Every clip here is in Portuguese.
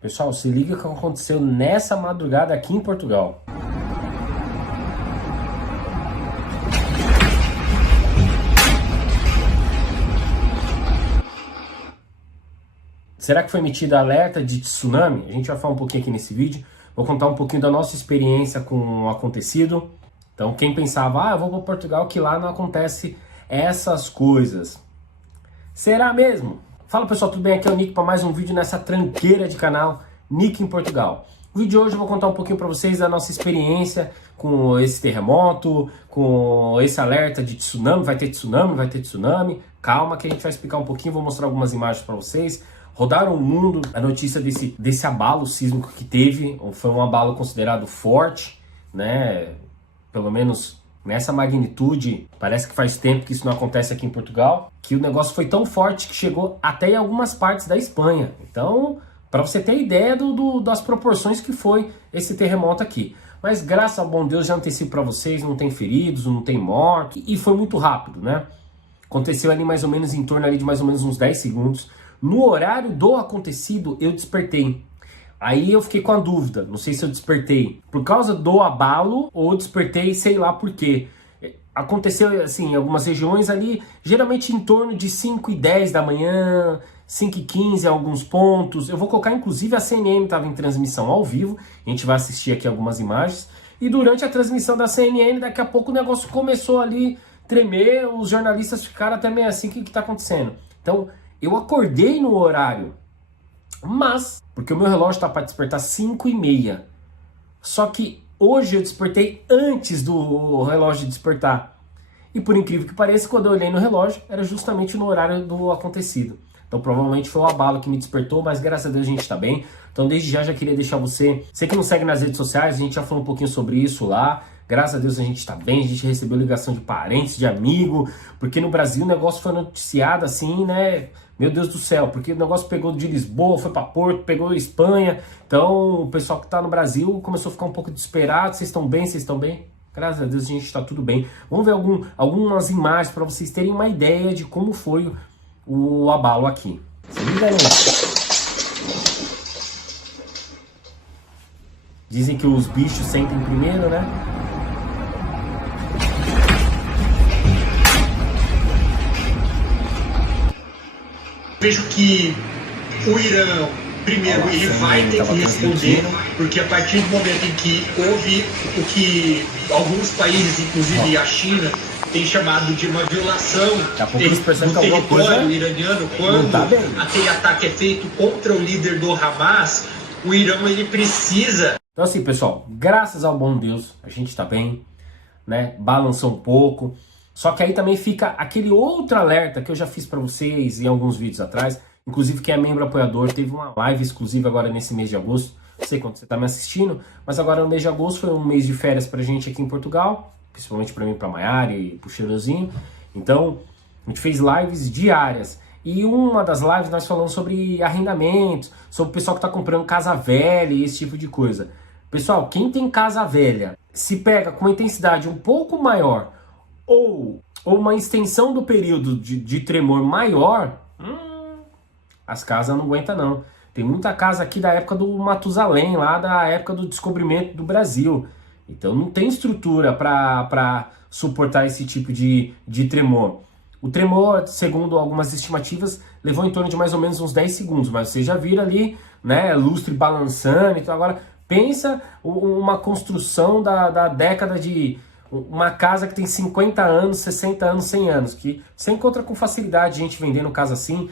Pessoal, se liga o que aconteceu nessa madrugada aqui em Portugal. Será que foi emitido alerta de tsunami? A gente vai falar um pouquinho aqui nesse vídeo. Vou contar um pouquinho da nossa experiência com o acontecido. Então, quem pensava, eu vou para Portugal, que lá não acontece essas coisas. Será mesmo? Fala pessoal, tudo bem? Aqui é o Nick para mais um vídeo nessa tranqueira de canal Nick em Portugal. No vídeo de hoje eu vou contar um pouquinho para vocês da nossa experiência com esse terremoto, com esse alerta de tsunami. Vai ter tsunami, vai ter tsunami. Calma que a gente vai explicar um pouquinho, vou mostrar algumas imagens para vocês. Rodaram o mundo a notícia desse abalo sísmico que teve. Foi um abalo considerado forte, né? Pelo menos nessa magnitude. Parece que faz tempo que isso não acontece aqui em Portugal. Que o negócio foi tão forte que chegou até em algumas partes da Espanha. Então, para você ter ideia das proporções que foi esse terremoto aqui. Mas graças ao bom Deus, já antecipo para vocês, não tem feridos, não tem morte. E foi muito rápido, né? Aconteceu ali mais ou menos em torno ali de mais ou menos uns 10 segundos. No horário do acontecido, eu despertei. Aí eu fiquei com a dúvida, não sei se eu despertei por causa do abalo ou despertei, sei lá por quê. Aconteceu assim, em algumas regiões ali, geralmente em torno de 5h10 da manhã, 5h15 em alguns pontos. Eu vou colocar, inclusive, a CNN estava em transmissão ao vivo, a gente vai assistir aqui algumas imagens. E durante a transmissão da CNN, daqui a pouco o negócio começou ali a tremer, os jornalistas ficaram até meio assim, o que está acontecendo? Então, eu acordei no horário, mas, porque o meu relógio está para despertar 5h30. Só que hoje eu despertei antes do relógio despertar. E por incrível que pareça, quando eu olhei no relógio, era justamente no horário do acontecido. Então provavelmente foi o abalo que me despertou, mas graças a Deus a gente está bem. Então desde já queria deixar você que não segue nas redes sociais, a gente já falou um pouquinho sobre isso lá. Graças a Deus a gente está bem, a gente recebeu ligação de parentes, de amigo, porque no Brasil o negócio foi noticiado assim, né? Meu Deus do céu, porque o negócio pegou de Lisboa, foi para Porto, pegou Espanha. Então o pessoal que está no Brasil começou a ficar um pouco desesperado. Vocês estão bem? Vocês estão bem? Graças a Deus a gente está tudo bem. Vamos ver algumas imagens para vocês terem uma ideia de como foi o abalo aqui. Se liga aí. Dizem que os bichos sentem primeiro, né? Vejo que o Irã, primeiro, ele vai ter que responder, porque a partir do momento em que houve o que alguns países, inclusive a China, tem chamado de uma violação do território iraniano, quando aquele ataque é feito contra o líder do Hamas, o Irã ele precisa... Então assim, pessoal, graças ao bom Deus, a gente tá bem, né? Balançou um pouco. Só que aí também fica aquele outro alerta que eu já fiz para vocês em alguns vídeos atrás. Inclusive quem é membro apoiador teve uma live exclusiva agora nesse mês de agosto. Não sei quando você está me assistindo, mas agora no mês de agosto foi um mês de férias pra gente aqui em Portugal. Principalmente para mim, para Maiara e pro Cheirozinho. Então a gente fez lives diárias. E uma das lives nós falamos sobre arrendamentos, sobre o pessoal que está comprando casa velha e esse tipo de coisa. Pessoal, quem tem casa velha, se pega com uma intensidade um pouco maior ou uma extensão do período de tremor maior, as casas não aguentam não. Tem muita casa aqui da época do Matusalém, lá da época do descobrimento do Brasil. Então não tem estrutura para suportar esse tipo de tremor. O tremor, segundo algumas estimativas, levou em torno de mais ou menos uns 10 segundos, mas você já vira ali, né, lustre balançando. Então agora pensa uma construção da década de... Uma casa que tem 50 anos, 60 anos, 100 anos, que você encontra com facilidade gente vendendo casa assim.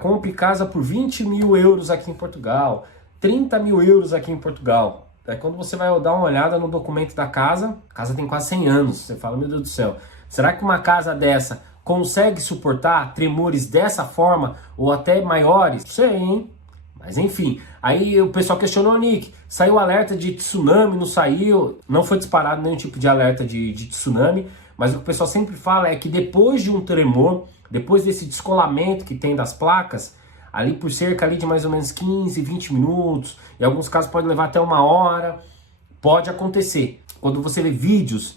Compre casa por 20 mil euros aqui em Portugal, 30 mil euros aqui em Portugal. Aí quando você vai dar uma olhada no documento da casa, a casa tem quase 100 anos. Você fala, meu Deus do céu, será que uma casa dessa consegue suportar tremores dessa forma ou até maiores? Não sei, hein? Mas enfim, aí o pessoal questionou, Nick, saiu alerta de tsunami, não saiu? Não foi disparado nenhum tipo de alerta de tsunami, mas o que o pessoal sempre fala é que depois de um tremor, depois desse descolamento que tem das placas, ali por cerca ali de mais ou menos 15, 20 minutos, em alguns casos pode levar até 1 hora, pode acontecer. Quando você vê vídeos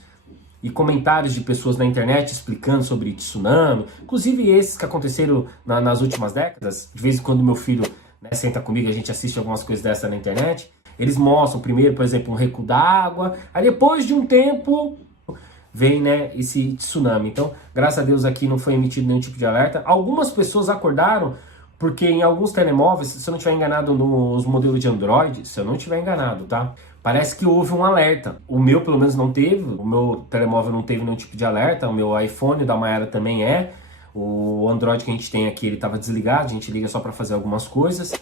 e comentários de pessoas na internet explicando sobre tsunami, inclusive esses que aconteceram nas últimas décadas, de vez em quando meu filho Senta comigo, a gente assiste algumas coisas dessa na internet. Eles mostram primeiro, por exemplo, um recuo d'água, aí depois de um tempo vem, né, esse tsunami. Então, graças a Deus aqui não foi emitido nenhum tipo de alerta. Algumas pessoas acordaram porque em alguns telemóveis, se eu não estiver enganado nos modelos de Android, se eu não estiver enganado, tá? Parece que houve um alerta. O meu, pelo menos, não teve. O meu telemóvel não teve nenhum tipo de alerta. O meu iPhone da Mayara também é. O Android que a gente tem aqui, ele estava desligado. A gente liga só para fazer algumas coisas.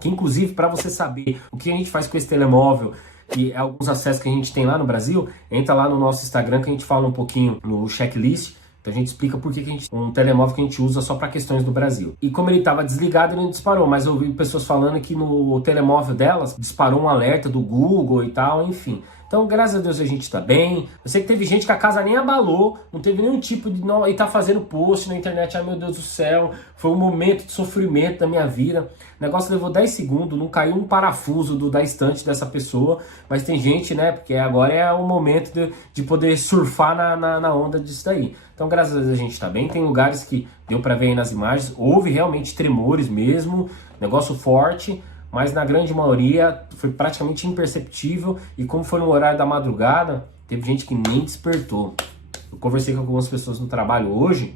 Que, inclusive, para você saber o que a gente faz com esse telemóvel, que é alguns acessos que a gente tem lá no Brasil, entra lá no nosso Instagram que a gente fala um pouquinho no checklist. Então a gente explica por que a gente um telemóvel que a gente usa só para questões do Brasil. E como ele estava desligado, ele não disparou, mas eu ouvi pessoas falando que no telemóvel delas disparou um alerta do Google e tal, enfim. Então, graças a Deus a gente está bem. Eu sei que teve gente que a casa nem abalou, não teve nenhum tipo de... Não, e tá fazendo post na internet, ai meu Deus do céu, foi um momento de sofrimento da minha vida. O negócio levou 10 segundos, não caiu um parafuso da estante dessa pessoa, mas tem gente, né, porque agora é o momento de poder surfar na onda disso daí. Então, graças a Deus a gente está bem. Tem lugares que deu para ver aí nas imagens, houve realmente tremores mesmo, negócio forte, mas na grande maioria foi praticamente imperceptível, e como foi no horário da madrugada, teve gente que nem despertou. Eu conversei com algumas pessoas no trabalho hoje,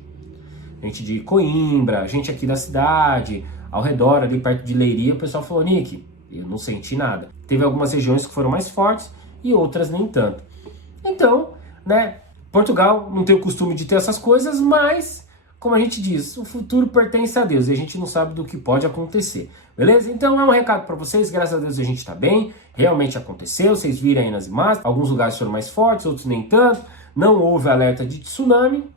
gente de Coimbra, gente aqui da cidade, ao redor, ali perto de Leiria, o pessoal falou, Nick, eu não senti nada. Teve algumas regiões que foram mais fortes e outras nem tanto. Então, né, Portugal não tem o costume de ter essas coisas, mas, como a gente diz, o futuro pertence a Deus e a gente não sabe do que pode acontecer. Beleza? Então é um recado para vocês, graças a Deus a gente está bem, realmente aconteceu, vocês viram aí nas imagens, alguns lugares foram mais fortes, outros nem tanto, não houve alerta de tsunami,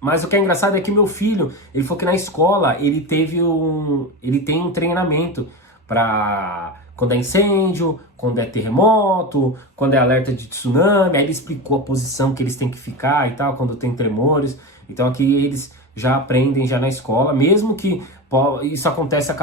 mas o que é engraçado é que meu filho, ele falou que na escola ele tem um treinamento para quando é incêndio, quando é terremoto, quando é alerta de tsunami, aí ele explicou a posição que eles têm que ficar e tal, quando tem tremores. Então aqui eles já aprendem já na escola, mesmo que isso acontece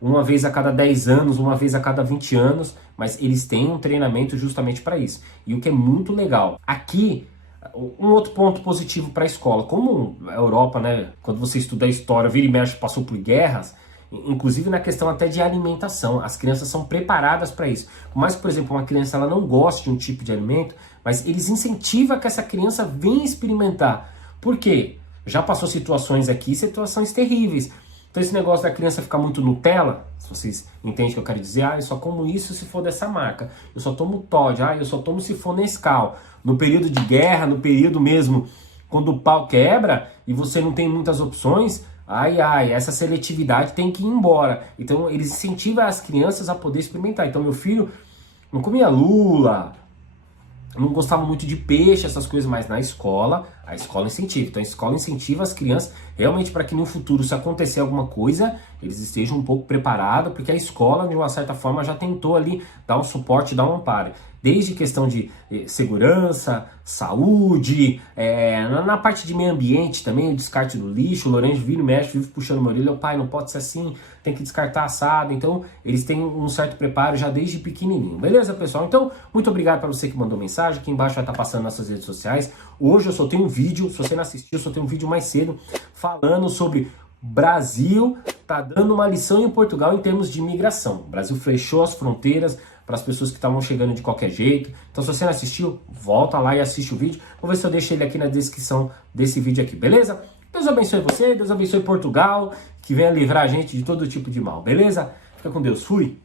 uma vez a cada 10 anos, uma vez a cada 20 anos, mas eles têm um treinamento justamente para isso. E o que é muito legal, aqui, um outro ponto positivo para a escola, como a Europa, né, quando você estuda a história, vira e mexe, passou por guerras, inclusive na questão até de alimentação, as crianças são preparadas para isso. Por mais que, por exemplo, uma criança ela não goste de um tipo de alimento, mas eles incentivam que essa criança venha experimentar. Por quê? Já passou situações aqui, situações terríveis. Então esse negócio da criança ficar muito Nutella, se vocês entendem o que eu quero dizer, eu só como isso se for dessa marca, eu só tomo Toddy, eu só tomo se for Nescau. No período de guerra, no período mesmo, quando o pau quebra e você não tem muitas opções, essa seletividade tem que ir embora. Então eles incentivam as crianças a poder experimentar. Então meu filho não comia lula, não gostava muito de peixe, essas coisas, mas na escola, a escola incentiva. Então a escola incentiva as crianças realmente para que no futuro, se acontecer alguma coisa, eles estejam um pouco preparados, porque a escola, de uma certa forma, já tentou ali dar um suporte, dar um amparo. Desde questão de segurança, saúde, na parte de meio ambiente também, o descarte do lixo. O Lourenço vira e mexe, vive puxando minha orelha, pai, não pode ser assim, tem que descartar assado. Então, eles têm um certo preparo já desde pequenininho. Beleza, pessoal? Então, muito obrigado para você que mandou mensagem. Aqui embaixo vai estar passando nas suas redes sociais. Hoje eu só tenho um vídeo, se você não assistiu, eu só tenho um vídeo mais cedo falando sobre Brasil tá dando uma lição em Portugal em termos de imigração. O Brasil fechou as fronteiras para as pessoas que estavam chegando de qualquer jeito. Então, se você não assistiu, volta lá e assiste o vídeo. Vou ver se eu deixo ele aqui na descrição desse vídeo aqui, beleza? Deus abençoe você, Deus abençoe Portugal, que venha livrar a gente de todo tipo de mal, beleza? Fica com Deus, fui!